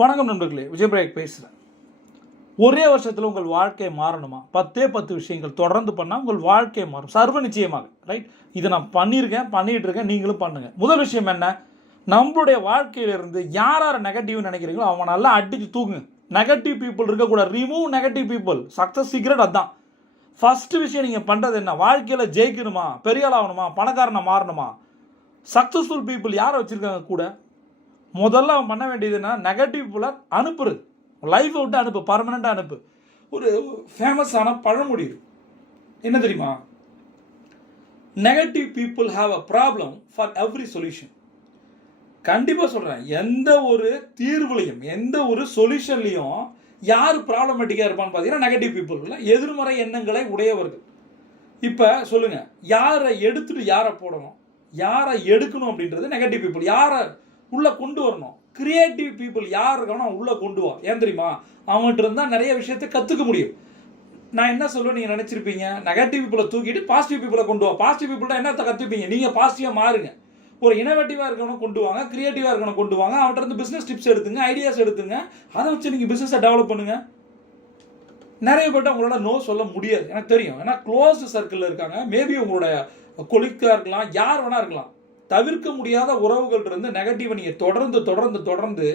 வணக்கம் நண்பர்களே, விஜயபிரேக் பேசுகிறேன். ஒரே வருஷத்தில் உங்கள் வாழ்க்கை மாறணுமா? 10 விஷயங்கள் தொடர்ந்து பண்ணால் உங்கள் வாழ்க்கை மாறும், சர்வ நிச்சயமாக. ரைட், இதை நான் பண்ணிகிட்டு இருக்கேன், நீங்களும் பண்ணுங்கள். முதல் விஷயம் என்ன? நம்மளுடைய வாழ்க்கையிலிருந்து யார் நெகட்டிவ் நினைக்கிறீங்களோ அவன் நல்லா அடித்து தூக்குங்க. நெகட்டிவ் பீப்புள் இருக்கக்கூடாது, remove negative people. Success secret அதுதான். ஃபஸ்ட்டு விஷயம் நீங்கள் பண்ணுறது என்ன? வாழ்க்கையில் ஜெயிக்கணுமா, பெரிய ஆள் ஆகணுமா, பணக்காரனை மாறணுமா? சக்ஸஸ்ஃபுல் பீப்புள் யாரை வச்சுருக்காங்க கூட? முதல்ல அவன் பண்ண வேண்டியதுன்னா நெகட்டிவ் புல அனுப்புறது, லைஃப்பை விட்டு அனுப்பு, பர்மனெண்ட்டாக அனுப்பு. ஒரு ஃபேமஸான பழமொழி என்ன தெரியுமா? Negative people have a problem for every solution. கண்டிப்பாக சொல்கிறேன், எந்த ஒரு தீர்வுலையும் எந்த ஒரு சொல்யூஷன்லையும் யார் ப்ராப்ளமேட்டிக்காக இருப்பான்னு பார்த்தீங்கன்னா நெகட்டிவ் பீப்புள் இல்லை, எதிர்மறை எண்ணங்களை உடையவர்கள். இப்போ சொல்லுங்கள், யாரை எடுத்துட்டு யாரை போடணும், யாரை எடுக்கணும் அப்படின்றது நெகட்டிவ் பீப்புள். யாரை உள்ளே கொண்டு வரணும்? கிரியேட்டிவ் பீப்புள் யார் இருக்கானோ உள்ளே கொண்டு வா. ஏன் தெரியுமா? அவங்ககிட்ட இருந்தால் நிறைய விஷயத்தை கற்றுக்க முடியும். நான் என்ன சொல்லுவேன், நீங்கள் நினச்சிருப்பீங்க நெகட்டிவ் பீப்புளை தூக்கிட்டு பாசிட்டிவ் பீப்புளை கொண்டு வா. பாசிட்டிவ் பீப்புள்னா என்னத்தை கற்றுப்பீங்க? நீங்கள் பாசிட்டிவாக மாறுங்க. ஒரு இனோவேட்டிவாக இருக்கணும் கொண்டு வாங்க, கிரியேட்டிவாக இருக்கணும் கொண்டு வாங்க. அவன்கிட்ட இருந்து பிஸ்னஸ் டிப்ஸ் எடுத்துங்க, ஐடியாஸ் எடுத்துங்க, அதை வச்சு நீங்கள் பிஸ்னஸை டெவலப் பண்ணுங்கள். நிறைய பேர்ட்ட உங்களோட நோ சொல்ல முடியாது, எனக்கு தெரியும். ஏன்னா க்ளோஸ்டு சர்க்கிளில் இருக்காங்க. மேபி உங்களோட கொலிக்காக இருக்கலாம், யார் வேணா இருக்கலாம். தவிர்க்க முடியாத உறவுகள் இருந்து நெகட்டிவை நீங்கள் தொடர்ந்து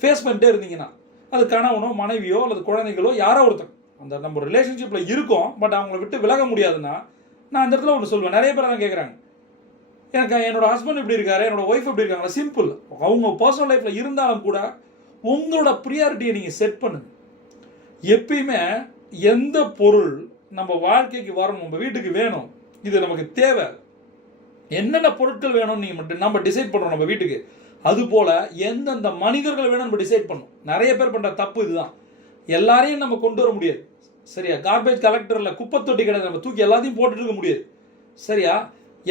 ஃபேஸ் பண்ணிட்டே இருந்தீங்கன்னா அது கணவனோ மனைவியோ அல்லது குழந்தைகளோ யாரோ ஒருத்தர் அந்த நம்ம ரிலேஷன்ஷிப்பில் இருக்கோம், பட் அவங்கள விட்டு விலக முடியாதுன்னா நான் அந்த இடத்துல ஒன்று சொல்லுவேன். நிறைய பேர் தான் கேட்குறாங்க, எனக்கு என்னோட ஹஸ்பண்ட் இப்படி இருக்காரு, என்னோட ஒய்ஃப் இப்படி இருக்காங்களா? சிம்பிள். அவங்க பர்சனல் லைஃப்பில் இருந்தாலும் கூட உங்களோட ப்ரியாரிட்டியை நீங்கள் செட் பண்ணுங்க. எப்பயுமே எந்த பொருள் நம்ம வாழ்க்கைக்கு வரணும், நம்ம வீட்டுக்கு வேணும், இது நமக்கு தேவை, என்னென்ன பொருட்கள் வேணும்னு நீங்கள் நம்ம டிசைட் பண்ணுறோம் நம்ம வீட்டுக்கு. அதுபோல் எந்தெந்த மனிதர்கள் வேணும் நம்ம டிசைட் பண்ணணும். நிறைய பேர் பண்ணுற தப்பு இதுதான். எல்லாரையும் நம்ம கொண்டு வர முடியாது, சரியா? கார்பேஜ் கலெக்டரில் குப்பை தொட்டி கிடையாது, நம்ம தூக்கி எல்லாத்தையும் போட்டுட்டு இருக்க முடியாது, சரியா?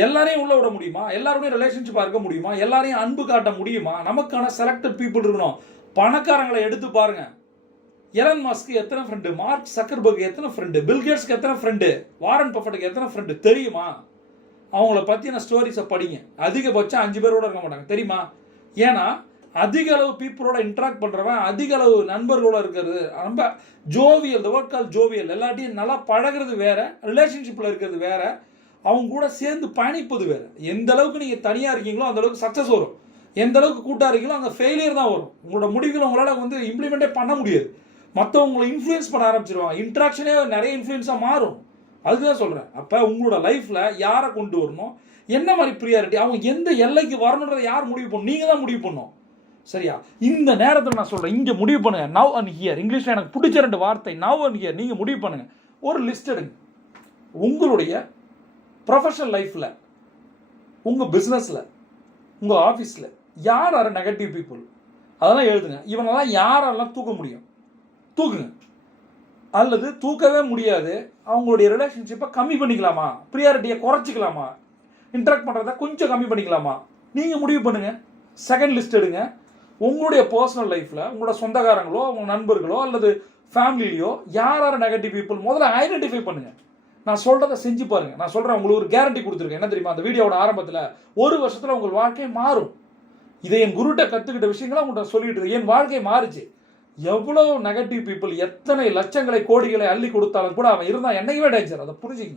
எல்லாரையும் உள்ள விட முடியுமா? எல்லாருமே ரிலேஷன்ஷிப்பாக இருக்க முடியுமா? எல்லாரையும் அன்பு காட்ட முடியுமா? நமக்கான செலக்டட் பீப்புள் இருக்கணும். பணக்காரங்களை எடுத்து பாருங்க. எலன் மாஸ்க்கு எத்தனை ஃப்ரெண்டு, மார்க் சக்கர்பர்க் எத்தனை ஃப்ரெண்டு, பில்கேட்ஸ்க்கு எத்தனை ஃப்ரெண்டு, வாரன் பஃபெட்டுக்கு எத்தனை ஃப்ரெண்டு தெரியுமா? அவங்கள பற்றின ஸ்டோரிஸை படிங்க. அதிகபட்சம் 5 பேரோட இருக்க மாட்டாங்க, தெரியுமா? ஏன்னா அதிக அளவு பீப்புளோட இன்ட்ராக்ட் பண்ணுறவன், அதிக அளவு நண்பர்களோட இருக்கிறது, ரொம்ப jovial, the word call jovial. எல்லாத்தையும் நல்லா பழகிறது வேற, ரிலேஷன்ஷிப்பில் இருக்கிறது வேற, அவங்க கூட சேர்ந்து பயணிப்பது வேற. எந்த அளவுக்கு நீங்கள் தனியாக இருக்கீங்களோ அந்த அளவுக்கு சக்ஸஸ் வரும், எந்த அளவுக்கு கூட்டாக இருக்கீங்களோ அங்கே ஃபெயிலியர் தான் வரும். உங்களோட முடிவுகளை உங்களால் இம்ப்ளிமெண்ட்டே பண்ண முடியாது. மற்றவங்களை இன்ஃப்ளூயன்ஸ் பண்ண ஆரம்பிச்சிருவாங்க, இன்ட்ராக்ஷனே நிறைய இன்ஃப்ளூயன்ஸாக மாறும். அதுதான் சொல்கிறேன். அப்போ உங்களோட லைஃப்பில் யாரை கொண்டு வரணும், என்ன மாதிரி ப்ரியாரிட்டி, அவங்க எந்த எல்லைக்கு வரணுன்றதை யார் முடிவு பண்ணணும்? நீங்கள் தான் முடிவு பண்ணணும், சரியா? இந்த நேரத்தில் நான் சொல்கிறேன், இங்கே முடிவு பண்ணுங்கள். Now and here. இங்கிலீஷில் எனக்கு பிடிச்ச 2 வார்த்தை, நவ் அண்ட் ஹியர். நீங்கள் முடிவு பண்ணுங்கள். ஒரு லிஸ்ட் எடுங்க. உங்களுடைய ப்ரொஃபஷனல் லைஃப்பில், உங்கள் பிஸ்னஸில், உங்கள் ஆஃபீஸில் யார் நெகட்டிவ் பீப்புள் அதெல்லாம் எழுதுங்க. இவனெல்லாம் யாரெல்லாம் தூக்க முடியும் தூக்குங்க. அல்லது தூக்கவே முடியாது, அவங்களுடைய ரிலேஷன்ஷிப்பை கம்மி பண்ணிக்கலாமா, ப்ரியாரிட்டியை குறைச்சிக்கலாமா, இன்ட்ராக்ட் பண்ணுறத கொஞ்சம் கம்மி பண்ணிக்கலாமா, நீங்கள் முடிவு பண்ணுங்கள். செகண்ட் லிஸ்ட் எடுங்க. உங்களுடைய பர்சனல் லைஃப்பில் உங்களோட சொந்தக்காரங்களோ, உங்கள் நண்பர்களோ அல்லது ஃபேமிலியோ யார் நெகட்டிவ் பீப்புள் முதல்ல ஐடென்டிஃபை பண்ணுங்கள். நான் சொல்கிறத செஞ்சு பாருங்கள். நான் சொல்கிறேன், உங்களுக்கு ஒரு கேரண்டி கொடுத்துருக்கேன். என்ன தெரியுமா? அந்த வீடியோட ஆரம்பத்தில் 1 வருஷத்தில் உங்கள் வாழ்க்கை மாறும். இதை என் குருட்ட கற்றுக்கிட்ட விஷயங்களை உங்கள்கிட்ட சொல்லிட்டு என் வாழ்க்கை மாறுச்சு. எவ்வளோ நெகட்டிவ் பீப்புள் எத்தனை லட்சங்களை கோடிகளை அள்ளி கொடுத்தாலும் கூட அவன் இருந்தால் என்னைக்குமே டேஞ்சர். அதை புரிஞ்சுங்க.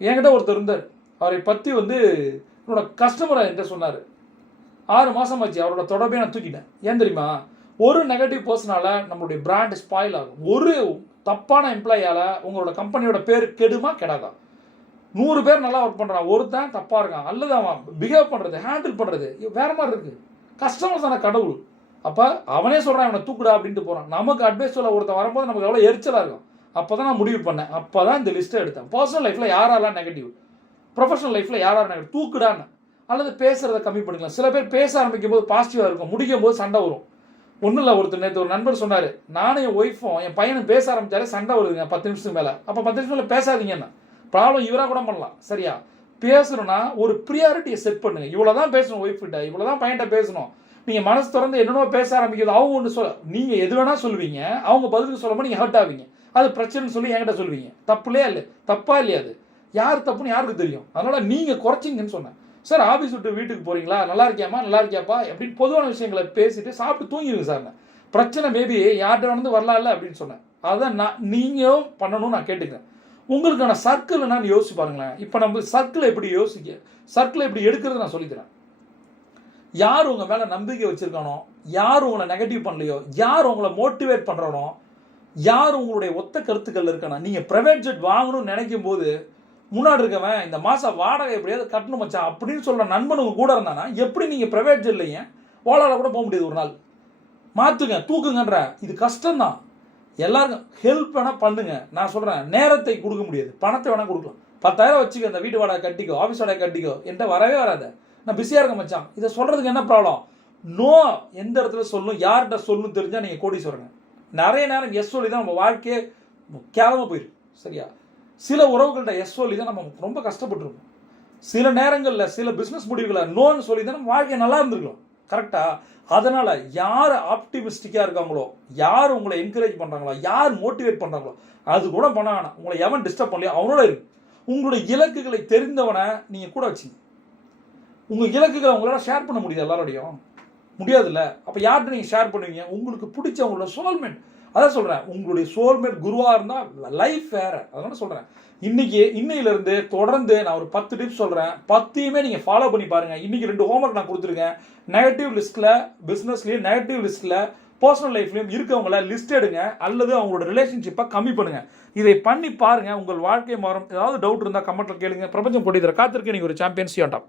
என்கிட்ட ஒருத்தர் இருந்தார், அவரை பற்றி என்னோட கஸ்டமரை என்கிட்ட சொன்னார். 6 மாதம் ஆச்சு அவரோட தொடர்பை நான் தூக்கிட்டேன். ஏன் தெரியுமா? ஒரு நெகட்டிவ் பர்சனால் நம்மளுடைய பிராண்ட் ஸ்பாயில் ஆகும். ஒரு தப்பான எம்ப்ளாயால் உங்களோட கம்பெனியோட பேர் கெடுமா கெடாதா? 100 பேர் நல்லா ஒர்க் பண்ணுறான், ஒருத்தன் தப்பாக இருக்கான், அல்லது அவன் பிஹேவ் பண்ணுறது, ஹேண்டில் பண்ணுறது வேற மாதிரி இருக்குது. கஸ்டமர்ஸ் தானே கடவுள். அப்போ அவனே சொல்கிறான் அவனை தூக்குடா அப்படின்ட்டு போகிறான். நமக்கு அட்வைஸ் சொல்ல ஒருத்தன் வரும்போது நமக்கு எவ்வளோ எரிச்சலாக இருக்கும். அப்போ தான் நான் முடிவு பண்ணேன். அப்போ தான் இந்த லிஸ்ட்டை எடுத்தேன். பர்சனல் லைஃப்பில் யாரெல்லாம் நெகட்டிவ், ப்ரொஃபஷனல் லைஃப்பில் யார் நெகட்டிவ் தூக்குடான்னு. அல்லது பேசுகிறத கம்மி பண்ணிக்கலாம். சில பேர் பேச ஆரம்பிக்கும் போது பாசிட்டிவாக இருக்கும், முடிக்கும் போது சண்டை வரும். ஒன்றும் இல்லை, நேற்று ஒரு நண்பர் சொன்னார், நானும் என் ஒய்ஃபும் என் பையனும் பேச ஆரம்பித்தாலே சண்டை வருதுங்க 10 நிமிஷத்துக்கு மேலே. அப்போ 10 நிமிஷம் மேலே பேசாதீங்கன்னா ப்ராப்ளம் இவராக கூட பண்ணலாம், சரியா? பேசணும்னா ஒரு ப்ரியாரிட்டியை செட் பண்ணுங்கள். இவ்வளோ தான் பேசணும் ஒய்ஃப் கிட்ட, இவ்வளோ தான் பையன்கிட்ட பேசணும். நீங்கள் மனசு திறந்து என்னென்னோ பேச ஆரம்பிக்கிறது, அவங்க ஒன்று நீங்கள் எது வேணால் சொல்லுவீங்க, அவங்க பதிலுக்கு சொல்லும்போது நீங்கள் ஹர்ட் ஆவீங்க. அது பிரச்சனைன்னு சொல்லி என்கிட்ட சொல்லுவீங்க. தப்புலையா இல்லை? தப்பா இல்லையா? அது யார் தப்புன்னு யாருக்கு தெரியும்? அதனால் நீங்கள் குறைச்சிங்கன்னு சொன்னேன். சார் ஆஃபீஸ் விட்டு வீட்டுக்கு போகிறீங்களா, நல்லா இருக்கியாம்மா, நல்லா இருக்கியாப்பா அப்படின்னு பொதுவான விஷயங்களை பேசிட்டு சாப்பிட்டு தூங்கிடுங்க சார். பிரச்சனை மேபி யார்கிட்ட வந்து வரலாம்ல அப்படின்னு சொன்னேன். அதான் நீங்களும் பண்ணணும்னு நான் கேட்டுக்கிறேன். உங்களுக்கான சர்க்கிள் என்னன்னு யோசிச்சு பாருங்களேன். இப்போ நம்ம சர்க்கிளை எப்படி சர்க்கிளை எப்படி எடுக்கிறது நான் சொல்லித்தரேன். யார் உங்கள் மேலே நம்பிக்கை வச்சுருக்கானோ, யார் உங்களை நெகட்டிவ் பண்ணலையோ, யார் உங்களை மோட்டிவேட் பண்ணுறானோ, யார் உங்களுடைய ஒத்த கருத்துக்கள் இருக்கானா, நீங்கள் ப்ரைவேட் ஜெட் வாங்கணும்னு நினைக்கும் போது முன்னாடி இருக்கவன் இந்த மாதம் வாடகை எப்படியாவது கட்டணும் மச்சான் அப்படின்னு சொல்கிற நண்பன் உங்க கூட இருந்தானா எப்படி நீங்கள் ப்ரைவேட் ஜெட்லைங்க ஓலாவில் கூட போக முடியாது. ஒரு நாள் மாற்றுங்க, தூக்குங்கன்ற. இது கஷ்டம்தான். எல்லாருக்கும் ஹெல்ப் வேணால் பண்ணுங்க. நான் சொல்கிறேன், நேரத்தை கொடுக்க முடியாது, பணத்தை வேணால் கொடுக்கலாம். 10,000 வச்சுக்க, இந்த வீட்டு வாடகை கட்டிக்கோ, ஆஃபீஸ் வாடகை கட்டிக்கோ, என்கிட்ட வரவே வராது, நான் பிஸியாக இருக்க மச்சான். இதை சொல்கிறதுக்கு என்ன ப்ராப்ளம்? நோ எந்த இடத்துல சொல்லணும், யார்கிட்ட சொல்லணும் தெரிஞ்சால் நீங்கள் கோடி சொல்லுங்க. நிறைய நேரம் எஸ் சொல்லி தான் நம்ம வாழ்க்கையே கேவலமாக போயிருக்கு. சரியா? சில உறவுகள்கிட்ட எஸ் சொல்லி தான் நம்ம ரொம்ப கஷ்டப்பட்டுருக்கோம். சில நேரங்களில் சில பிஸ்னஸ் முடிவுகளை நோன்னு சொல்லி தான் நம்ம வாழ்க்கை நல்லா இருந்திருக்கலாம். கரெக்டாக? அதனால் யார் ஆப்டிமிஸ்டிக்காக இருக்காங்களோ, யார் உங்களை என்கரேஜ் பண்ணுறாங்களோ, யார் மோட்டிவேட் பண்ணுறாங்களோ அது கூட பண்ண வேணாம். உங்களை எவன் டிஸ்டர்ப் பண்ணலையோ அவனோட இருக்கு. உங்களுடைய இலக்குகளை தெரிந்தவனை நீங்கள் கூட வச்சுங்க. உங்கள் இலக்குகளை உங்களால் ஷேர் பண்ண முடியாது, எல்லாரோடையும் முடியாதுல்ல. அப்போ யார்கிட்ட நீங்கள் ஷேர் பண்ணுவீங்க? உங்களுக்கு பிடிச்ச உங்களோட சோல்மேட். அதான் சொல்கிறேன், உங்களுடைய சோல்மேட் குருவாக இருந்தால் லைஃப் வேறு. அதனால சொல்கிறேன், இன்னையிலேருந்து தொடர்ந்து நான் ஒரு 10 டிப்ஸ் சொல்கிறேன். 10யுமே நீங்கள் ஃபாலோ பண்ணி பாருங்கள். இன்றைக்கி 2 ஹோம்ஒர்க் நான் கொடுத்துருக்கேன். நெகட்டிவ் லிஸ்ட்டில், பிஸ்னஸ்லேயும் நெகட்டிவ் லிஸ்ட்டில், பர்சனல் லைஃப்லையும் இருக்கவங்கள லிஸ்ட் எடுங்க, அல்லது அவங்களோட ரிலேஷன்ஷிப்பை கம்மி பண்ணுங்கள். இதை பண்ணி பாருங்கள், உங்கள் வாழ்க்கை மாறும். ஏதாவது டவுட் இருந்தால் கமெண்ட்டில் கேளுங்க. பிரபஞ்சம் போட்டி தர காத்திருக்கேன். நீங்கள் ஒரு சாம்பியன்ஸ் ஆண்டாம்.